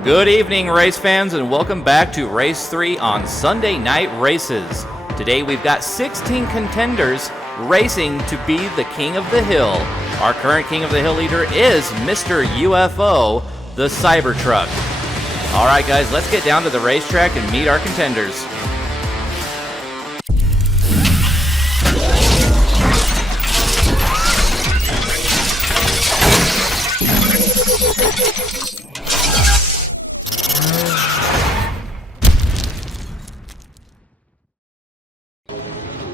Good evening, race fans, and welcome back to Race 3 on Sunday Night Races. Today we've got 16 contenders racing to be the King of the Hill. Our current King of the Hill leader is Mr. UFO, the Cybertruck. All right, guys, let's get down to the racetrack and meet our contenders.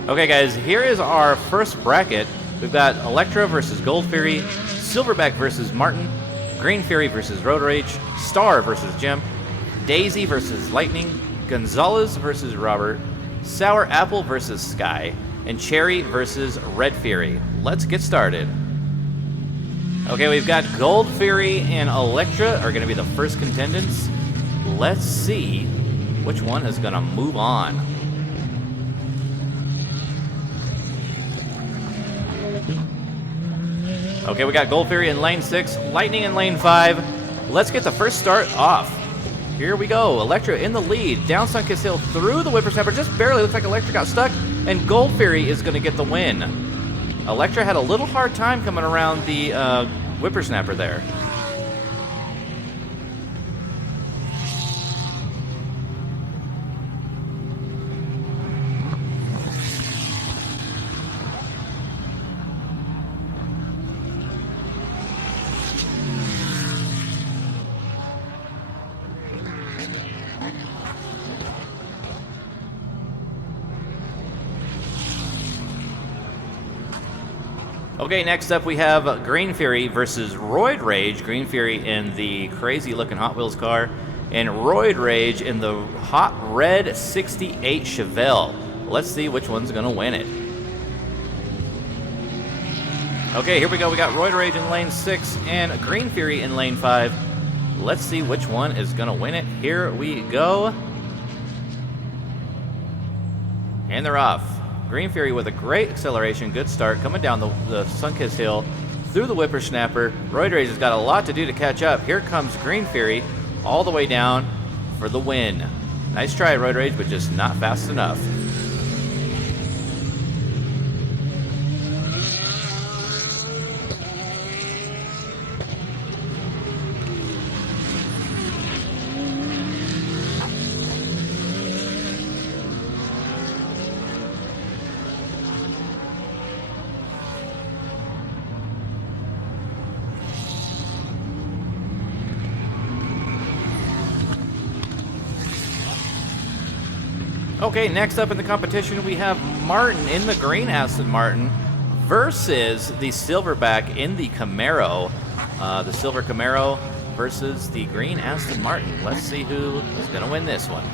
Okay, guys, here is our first bracket. We've got Electro versus Gold Fury, Silverback versus Martin, Green Fury versus Road Rage, Star versus Jim, Daisy versus Lightning, Gonzalez versus Robert, Sour Apple versus Sky, and Cherry versus Red Fury. Let's get started. Okay, we've got Gold Fury and Electra are going to be the first contendants. Let's see which one is going to move on. Okay, we got Gold Fury in lane 6, Lightning in lane 5. Let's get the first start off. Here we go. Electra in the lead, down Sunkist Hill through the Whippersnapper, just barely. Looks like Electra got stuck, and Gold Fury is going to get the win. Electra had a little hard time coming around the Whippersnapper there. Okay, next up we have Green Fury versus Roid Rage. Green Fury in the crazy looking Hot Wheels car, and Roid Rage in the hot red 68 Chevelle. Let's see which one's gonna win it. Okay, here we go. We got Roid Rage in lane 6 and Green Fury in lane 5. Let's see which one is gonna win it. Here we go. And they're off. Green Fury with a great acceleration, good start, coming down the Sunkist Hill through the Whippersnapper. Roid Rage has got a lot to do to catch up. Here comes Green Fury all the way down for the win. Nice try, Roid Rage, but just not fast enough. Okay, next up in the competition, we have Martin in the green Aston Martin versus the Silverback in the Camaro. The Silver Camaro versus the green Aston Martin. Let's see who is going to win this one.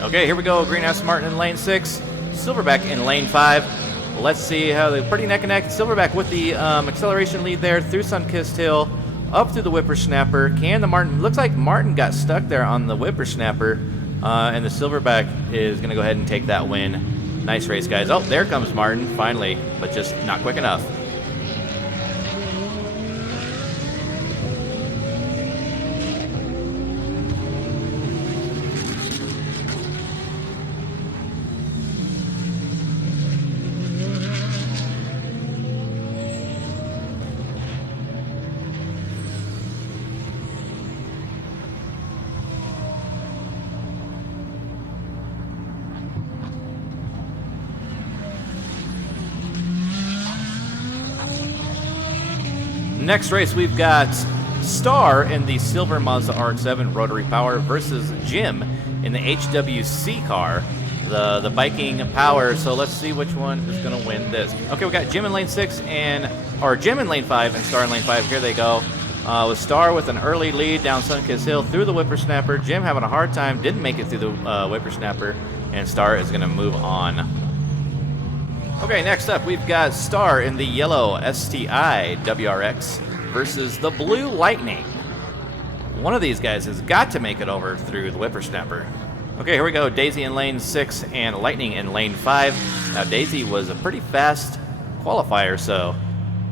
Okay, here we go. Green Aston Martin in lane 6, Silverback in lane 5. Let's see how they're pretty neck and neck. Silverback with the acceleration lead there through Sunkist Hill, up through the Whippersnapper. Can the Martin, looks like Martin got stuck there on the Whippersnapper, and the Silverback is going to go ahead and take that win. Nice race, guys. Oh, there comes Martin, finally, but just not quick enough. Next race, we've got Star in the silver Mazda RX-7 rotary power versus Jim in the HWC car, the biking power. So let's see which one is going to win this. Okay, we got Jim in lane 6 or Jim in lane 5 and Star in lane 5. Here they go. With Star with an early lead down Sunkist Hill through the Whippersnapper. Jim having a hard time, didn't make it through the Whippersnapper, and Star is going to move on. Okay, next up, we've got Star in the yellow STI WRX versus the blue Lightning. One of these guys has got to make it over through the Whippersnapper. Okay, here we go. Daisy in lane 6 and Lightning in lane 5. Now, Daisy was a pretty fast qualifier, so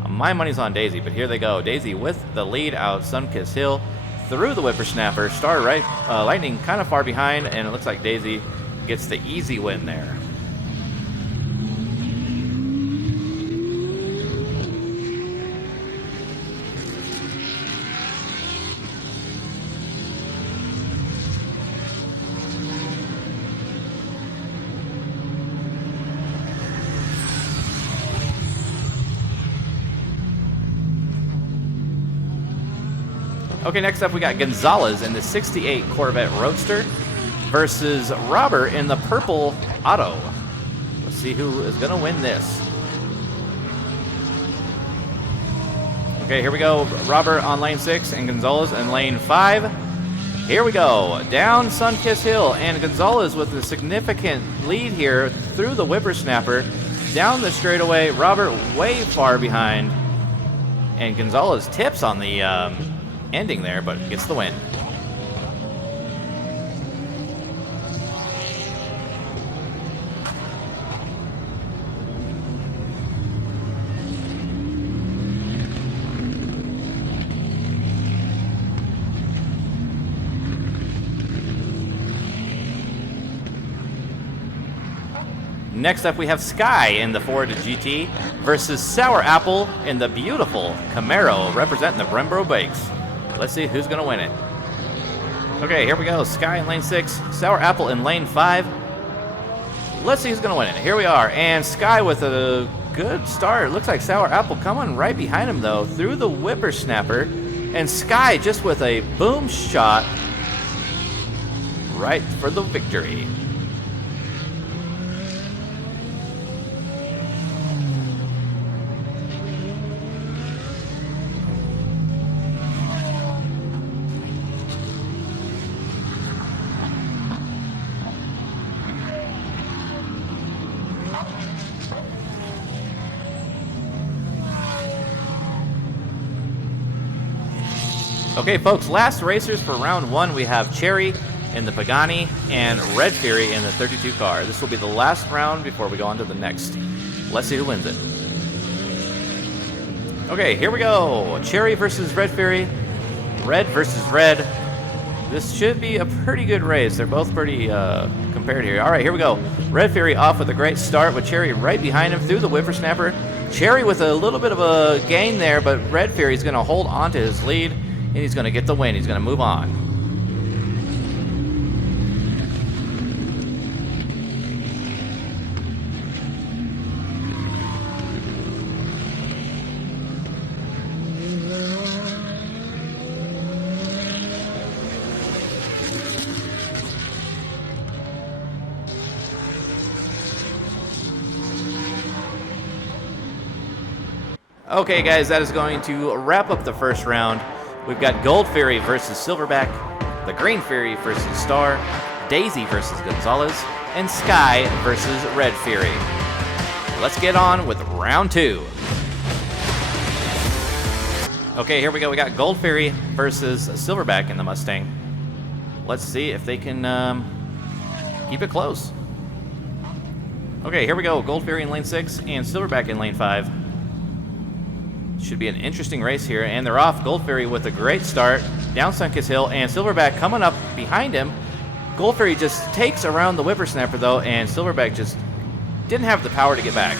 I'm My money's on Daisy, but here they go. Daisy with the lead out Sunkissed Hill through the Whippersnapper. Star right, Lightning kind of far behind, and it looks like Daisy gets the easy win there. Okay, next up we got Gonzalez in the 68 Corvette Roadster versus Robert in the purple Auto. Let's see who is going to win this. Okay, here we go. Robert on lane 6 and Gonzalez in lane 5. Here we go. Down Sunkissed Hill, and Gonzalez with a significant lead here through the Whippersnapper. Down the straightaway, Robert way far behind. And Gonzalez tips on the ending there, but gets the win. Next up, we have Sky in the Ford GT versus Sour Apple in the beautiful Camaro representing the Brembro Bakes. Let's see who's going to win it. Okay, here we go. Sky in lane 6, Sour Apple in lane 5. Let's see who's going to win it. Here we are, and Sky with a good start. Looks like Sour Apple coming right behind him, though, through the Whippersnapper. And Sky just with a boom shot right for the victory. Okay, folks, last racers for round 1, we have Cherry in the Pagani and Red Fury in the 32 car. This will be the last round before we go on to the next. Let's see who wins it. Okay, here we go. Cherry versus Red Fury. Red versus Red. This should be a pretty good race. They're both pretty compared here. All right, here we go. Red Fury off with a great start with Cherry right behind him through the Whippersnapper. Cherry with a little bit of a gain there, but Red Fury's going to hold on to his lead. And he's going to get the win. He's going to move on. Okay, guys, that is going to wrap up the first round. We've got Gold Fury versus Silverback, the Green Fury versus Star, Daisy versus Gonzalez, and Sky versus Red Fury. Let's get on with round 2. Okay, here we go. We got Gold Fury versus Silverback in the Mustang. Let's see if they can keep it close. Okay, here we go. Gold Fury in lane 6 and Silverback in lane 5. Should be an interesting race here, and they're off. Gold Fury with a great start down Sunkissed Hill, and Silverback coming up behind him. Gold Fury just takes around the Whippersnapper, though, and Silverback just didn't have the power to get back.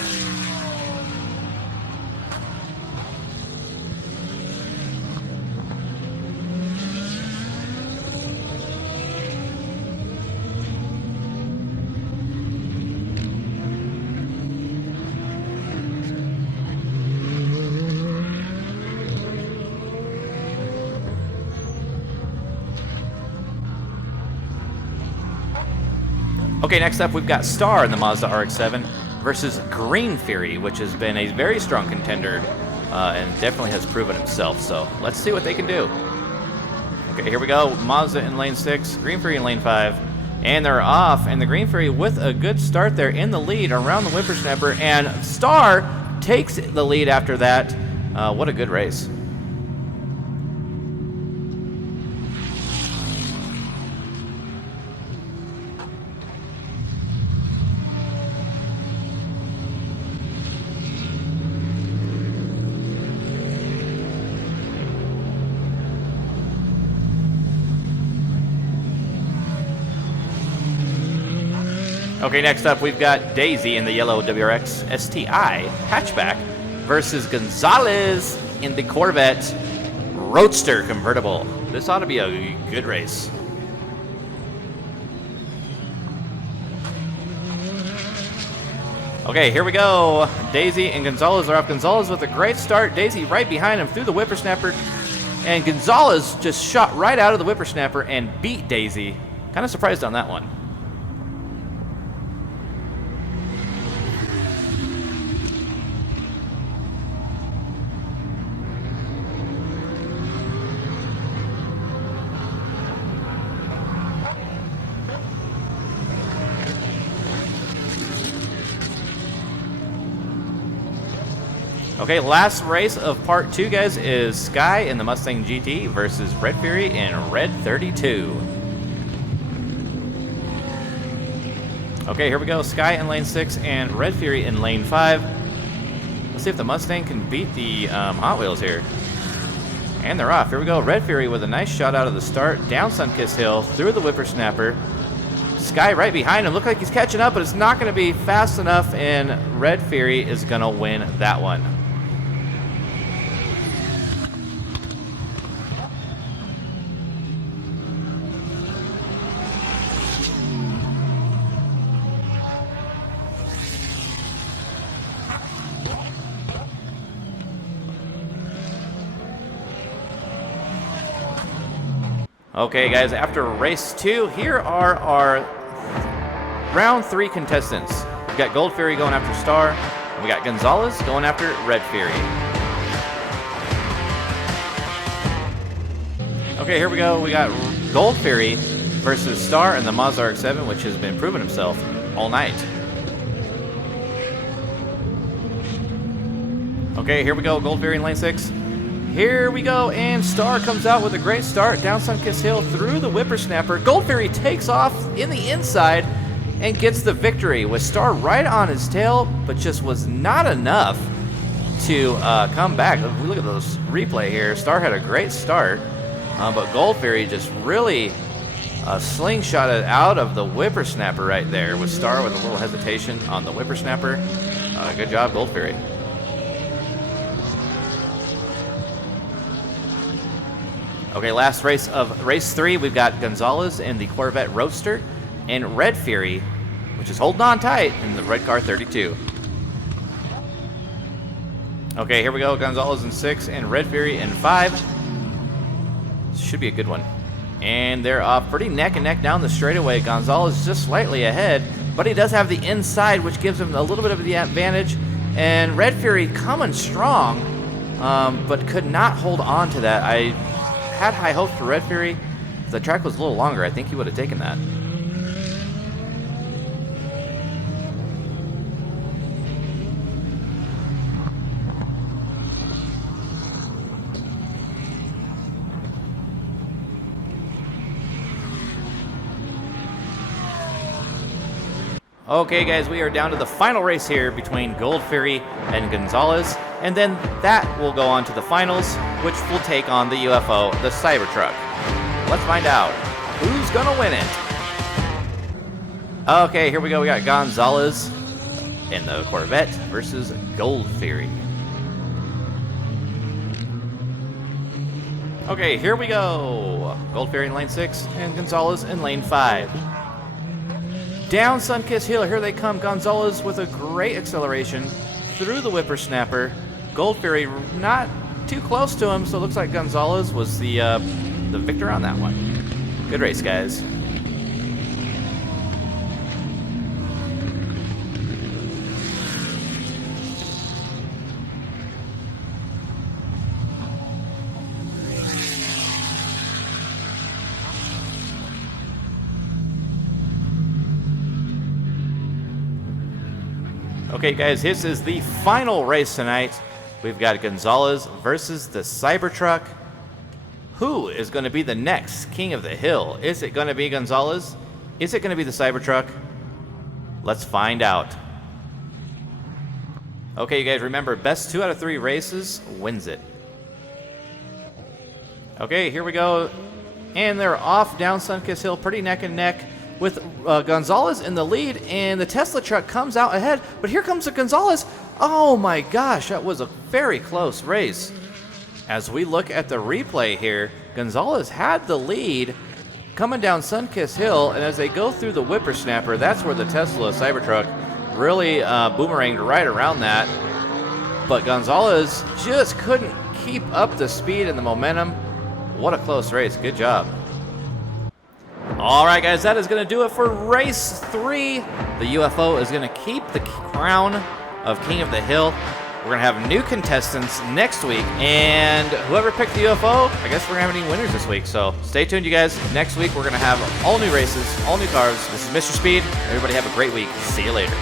Okay, next up we've got Star in the Mazda RX-7 versus Green Fury, which has been a very strong contender and definitely has proven himself. So let's see what they can do. Okay, here we go. Mazda in lane 6, Green Fury in lane 5, and they're off. And the Green Fury with a good start there in the lead around the Whippersnapper, and Star takes the lead after that. What a good race. Okay, next up we've got Daisy in the yellow WRX STI hatchback versus Gonzalez in the Corvette Roadster convertible. This ought to be a good race. Okay, here we go. Daisy and Gonzalez are off. Gonzalez with a great start. Daisy right behind him through the whippersnapper. And Gonzalez just shot right out of the whippersnapper and beat Daisy. Kind of surprised on that one. Okay, last race of part 2, guys, is Sky in the Mustang GT versus Red Fury in Red 32. Okay, here we go. Sky in lane 6 and Red Fury in lane 5. Let's see if the Mustang can beat the Hot Wheels here. And they're off. Here we go. Red Fury with a nice shot out of the start. Down Sunkissed Hill, through the whippersnapper. Sky right behind him. Look like he's catching up, but it's not going to be fast enough, and Red Fury is going to win that one. Okay, guys, after race 2, here are our round 3 contestants. We've got Gold Fury going after Star, and we got Gonzalez going after Red Fury. Okay, here we go. We got Gold Fury versus Star in the Mazda RX-7, which has been proving himself all night. Okay, here we go. Gold Fury in lane 6. Here we go, and Star comes out with a great start down Sunkissed Hill through the whippersnapper. Gold Fury takes off in the inside and gets the victory with Star right on his tail, but just was not enough to come back. Look at this replay here. Star had a great start, but Gold Fury just really slingshotted out of the whippersnapper right there with Star with a little hesitation on the whippersnapper. Good job, Gold Fury. Okay, last race of race 3, we've got Gonzalez in the Corvette Roadster and Red Fury, which is holding on tight, in the red car 32. Okay, here we go. Gonzalez in 6 and Red Fury in 5. Should be a good one. And they're off pretty neck and neck down the straightaway. Gonzalez just slightly ahead, but he does have the inside, which gives him a little bit of the advantage. And Red Fury coming strong, but could not hold on to that. I had high hopes for Red Fury. If the track was a little longer, I think he would have taken that. Okay, guys, we are down to the final race here between Gold Fury and Gonzalez, and then that will go on to the finals, which will take on the UFO, the Cybertruck. Let's find out who's gonna win it. Okay, here we go. We got Gonzalez in the Corvette versus Gold Fury. Okay, here we go. Gold Fury in lane 6 and Gonzalez in lane 5. Down Sunkissed Hill, here they come. Gonzalez with a great acceleration through the whippersnapper. Gold Fury not too close to him, so it looks like Gonzalez was the victor on that one. Good race, guys. Okay, guys, this is the final race tonight. We've got Gonzalez versus the Cybertruck. Who is going to be the next king of the hill? Is it going to be Gonzalez? Is it going to be the Cybertruck? Let's find out. Okay, you guys, remember, best 2 out of 3 races wins it. Okay, here we go. And they're off down Sunkissed Hill, pretty neck and neck. with Gonzalez in the lead, and the Tesla truck comes out ahead, but here comes the Gonzalez. Oh my gosh, that was a very close race. As we look at the replay here, Gonzalez had the lead coming down Sunkist Hill, and as they go through the whippersnapper, that's where the Tesla Cybertruck really boomeranged right around that. But Gonzalez just couldn't keep up the speed and the momentum. What a close race. Good job. All right, guys, that is going to do it for race 3. The UFO is going to keep the crown of King of the Hill. We're going to have new contestants next week, and whoever picked the UFO, I guess we're going to have any winners this week. So stay tuned, you guys. Next week, we're going to have all new races, all new cars. This is Mr. Speed. Everybody have a great week. See you later.